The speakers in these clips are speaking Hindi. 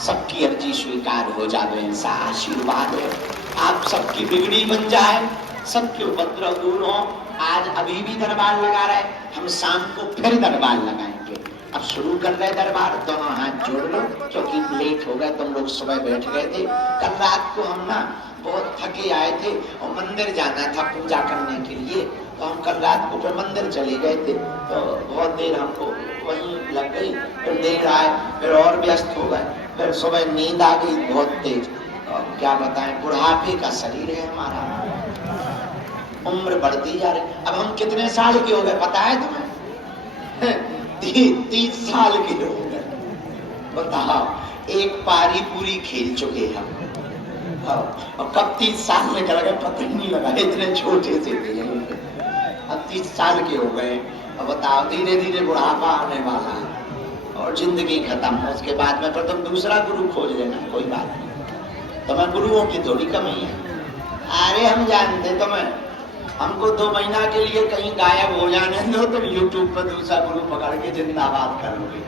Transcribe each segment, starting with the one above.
सबकी अर्जी स्वीकार हो जावे, ऐसा आशीर्वाद है। आप सबकी बिगड़ी बन जाए, सबके उपद्रव दूर हो। आज अभी भी दरबार लगा रहे, हम शाम को फिर दरबार लगाएंगे। अब शुरू कर रहे दरबार, दोनों हाथ जोड़ लो, क्योंकि लेट हो गए, तुम लोग सुबह बैठ गए थे। कल रात को हम ना बहुत थके आए थे और मंदिर जाना था पूजा करने के लिए, तो हम कल रात को फिर मंदिर चले गए थे, तो बहुत देर हमको वहीं लग गई। फिर देर आए, फिर और व्यस्त हो गए, फिर सुबह नींद आ गई बहुत तेज। और क्या बताएं, बुढ़ापे का शरीर है हमारा, उम्र बढ़ती जा रही। अब हम कितने साल के हो गए पता है तुम्हें? 30 साल के हो गए। बताओ, एक पारी पूरी खेल चुके हम। और कब 30 साल में कर गए पता ही नहीं लगा, इतने छोटे से थे। अब 30 साल के हो गए। अब बताओ, धीरे धीरे बुढ़ापा आने वाला है और जिंदगी खत्म है। उसके बाद में फिर तुम दूसरा गुरु खोज लेना, कोई बात नहीं, तुम्हें गुरुओं की थोड़ी कमी है। अरे हम जानते तुम्हें, हमको 2 महीना के लिए कहीं गायब हो जाने दो, तुम यूट्यूब पर दूसरा गुरु पकड़ के जिंदाबाद करोगे।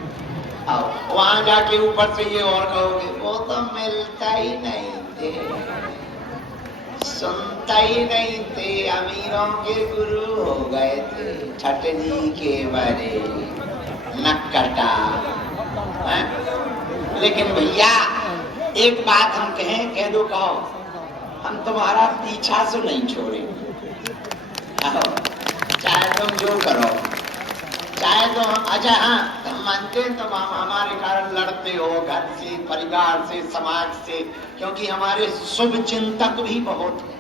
आओ वहां जाके ऊपर से ये और कहोगे, वो तो मिलता ही नहीं थे, सुनता ही नहीं थे, अमीरों के गुरु हो गए थे, छठनी के बड़े नक्कटा। लेकिन भैया एक बात हम कहें, कह दो, कहो, हम तुम्हारा पीछा से नहीं छोड़ेंगे। चाहे तुम जो करो, चाहे तो हम, अच्छा हाँ, तुम मानते हैं तुम हमारे कारण लड़ते हो, घर से, परिवार से, समाज से, क्योंकि हमारे शुभ चिंतक भी बहुत है,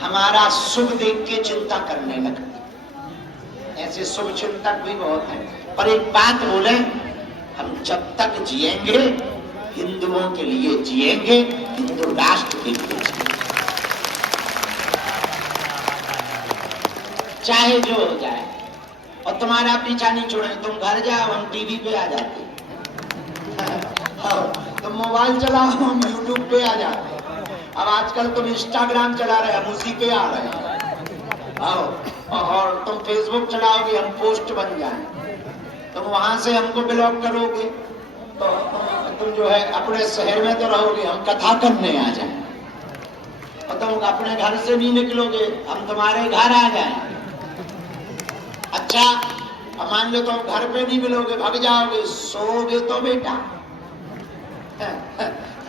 हमारा शुभ देख के चिंता करने लगते, ऐसे शुभ चिंतक भी बहुत हैं। पर एक बात बोले, हम जब तक जिएंगे हिंदुओं के लिए जिएंगे, हिंदू राष्ट्र के लिए जिएंगे, चाहे जो हो जाए। और तुम्हारा पीछा नहीं छोड़ेंगे। तुम घर जाओ, हम टीवी पे आ जाते, तुम मोबाइल चलाओ, हम यूट्यूब पे आ जाते, अब आजकल तुम इंस्टाग्राम चला रहे, हम उसी पे आ रहे हैं। आओ, और तुम फेसबुक चलाओगे, हम पोस्ट बन जाए, तुम वहां से हमको ब्लॉक करोगे, तो तुम जो है अपने शहर में तो रहोगे, हम कथा करने आ जाए, और तुम अपने घर से नहीं निकलोगे, हम तुम्हारे घर आ जाए। अच्छा, अब मान लो तुम घर पे नहीं मिलोगे, भाग जाओगे, सोओगे तो बेटा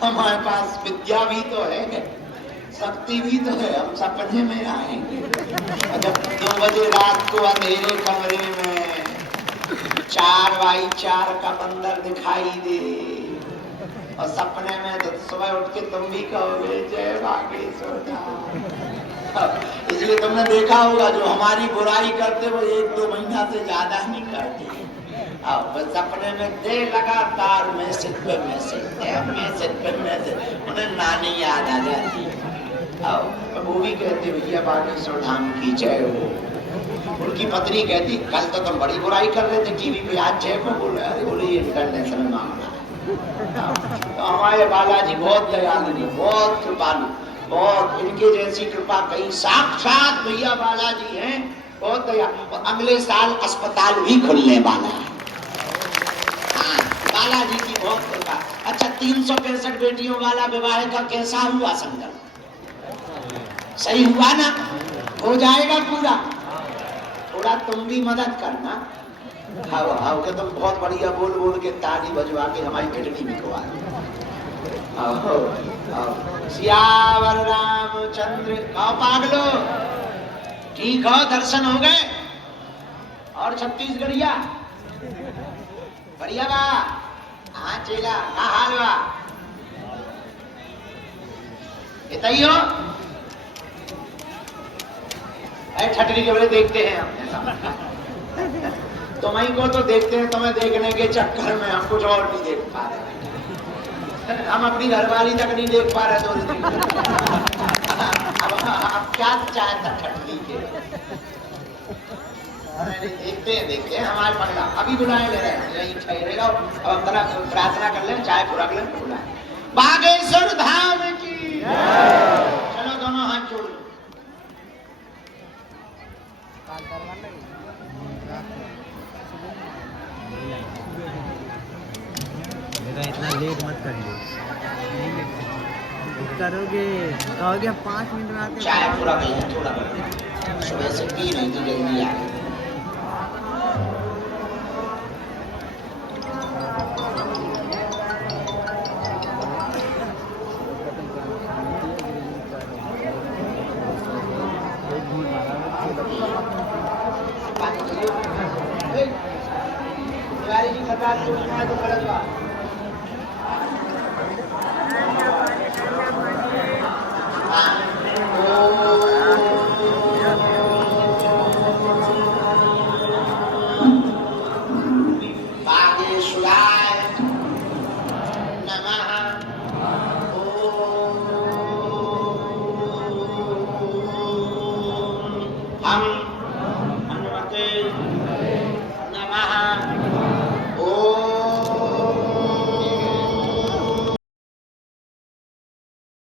हमारे पास विद्या भी तो है, शक्ति भी तो है, हम सपने में आएंगे। जब 2 बजे रात को अंधेरे कमरे में 4x4 का बंदर दिखाई दे, और सपने में तो सुबह उठ के तुम भी कहोगे जय बागेश्वर धाम। इसलिए तुमने देखा होगा, जो हमारी बुराई करते वो 1-2 महीना से ज्यादा नहीं करते। अब सपने में दे लगातार मैसेज पे मैसेज, उन्हें नानी याद आ जाती है। अब वो भी कहते भैया बागेश्वर धाम की जय हो। उनकी पत्नी कहती, कल तो तुम बड़ी बुराई कर रहे थे टीवी पे, आज जय को बोल रहे। बोले ये इंटरनेशनल मामला है। तो हमारे बालाजी बहुत दयालु, बहुत कृपालु, बहुत, इनके जैसी कृपा कहीं, साक्षात भैया बालाजी हैं, बहुत दया। और अगले साल अस्पताल भी खुलने वाला है। हाँ, बालाजी की बहुत कृपा। अच्छा, 365 बेटियों वाला विवाह का कैसा हुआ संकल्प? सही हुआ ना? हो जाएगा पूरा। थोड़ा तुम भी मदद करना। हाँ, कि तुम बहुत बढ़िया बोल बोल के ताली बजवा के हमारी किडनी बिकवा दो। सियावर रामचंद्र। आओ पागलो, ठीक हो, दर्शन हो गए? और छत्तीसगढ़िया बढ़िया बा? हाँ चेला, का हाल बा? इतही हो? छठरी के बड़े देखते हैं हम। तुम्हें को तो देखते हैं, तुम्हें देखने के चक्कर में हम कुछ और नहीं देख पा रहे, हम अपनी घरवाली तक नहीं देख पा रहे। तो अब क्या चाहता छठरी के? देखते हैं हमारे पगला अभी बुलाए ले रहे हैं, यही ठहरेगा। अब हम प्रार्थना कर लें, चाय पूरा कर लें, बुलाए बागेश्वर धाम की। चलो दोनों हाथ जोड़ लो। इतना लेट मत करिए, करोगे कहोगे 5 मिनट में आते चाय पूरा नहीं है, थोड़ा बड़ा। सुबह से पी नहीं तो जल्दी आ गई।